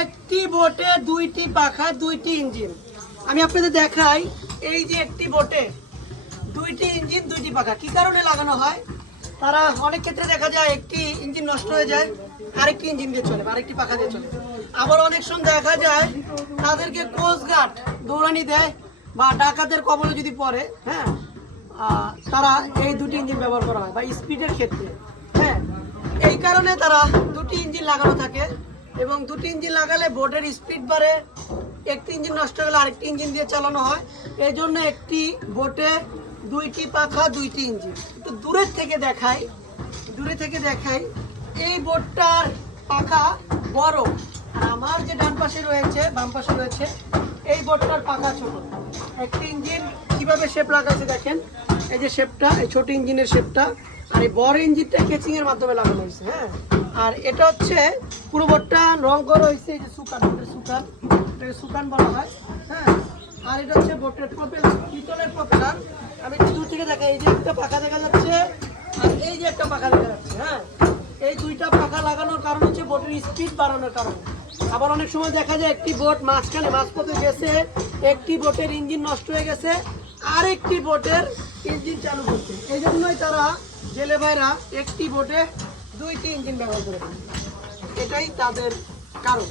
একটি বোটে দুইটি পাখা, দুইটি ইঞ্জিন। আমি আপনাদের দেখাই, এই যে একটি বোটে দুইটি ইঞ্জিন, দুইটি পাখা কি কারণে লাগানো হয়। তারা অনেক ক্ষেত্রে দেখা যায় একটি ইঞ্জিন নষ্ট হয়ে যায়, আরেকটি ইঞ্জিন দিয়ে চলে, আরেকটি পাখা দিয়ে চলে। আবার অনেক সময় দেখা যায় তাদেরকে কোস্টগার্ড দৌড়ানি দেয় বা ডাকাতের কবলে যদি পড়ে, হ্যাঁ, তারা এই দুটি ইঞ্জিন ব্যবহার করা হয় বা স্পিডের ক্ষেত্রে, হ্যাঁ, এই কারণে তারা দুটি ইঞ্জিন লাগানো থাকে। এবং দুটি ইঞ্জিন লাগালে বোটের স্পিড বাড়ে, একটি ইঞ্জিন নষ্ট হলে আরেকটি ইঞ্জিন দিয়ে চালানো হয়। এই জন্য একটি বোটে দুইটি পাখা, দুইটি ইঞ্জিন। একটু দূরের থেকে দেখাই, এই বোটটার পাখা বড়, আর আমার যে ডান পাশে রয়েছে, বাম পাশে রয়েছে, এই বোটটার পাখা ছোট। একটি ইঞ্জিন কিভাবে শেপ লাগাইছে দেখেন, এই যে শেপটা, এই ছোট ইঞ্জিনের শেপটা, আর এই বড় ইঞ্জিনটা কেচিং এর মাধ্যমে লাগানো হয়েছে। হ্যাঁ, আর এটা হচ্ছে পুরো বোটটা রং করা হয়েছে, এই যে সুকান বলা হয়। হ্যাঁ, আর এটা হচ্ছে বোটের প্রপেলার, পিতলের প্রপেলার। আমি একটু দূর থেকে দেখাই, এই যে একটা পাখা দেখা যাচ্ছে, আর এই যে একটা পাখা দেখা যাচ্ছে। হ্যাঁ, এই দুইটা পাখা লাগানোর কারণ হচ্ছে বোটের স্পিড বাড়ানোর কারণে। আবার অনেক সময় দেখা যায় একটি বোট মাঝপথে গেছে, একটি বোটের ইঞ্জিন নষ্ট হয়ে গেছে, আর একটি বোটের ইঞ্জিন চালু করছে। এই জন্যই তারা জেলে ভাইরা একটি বোটে দুইটি ইঞ্জিন ব্যবহার করে, এটাই তাদের কারণ।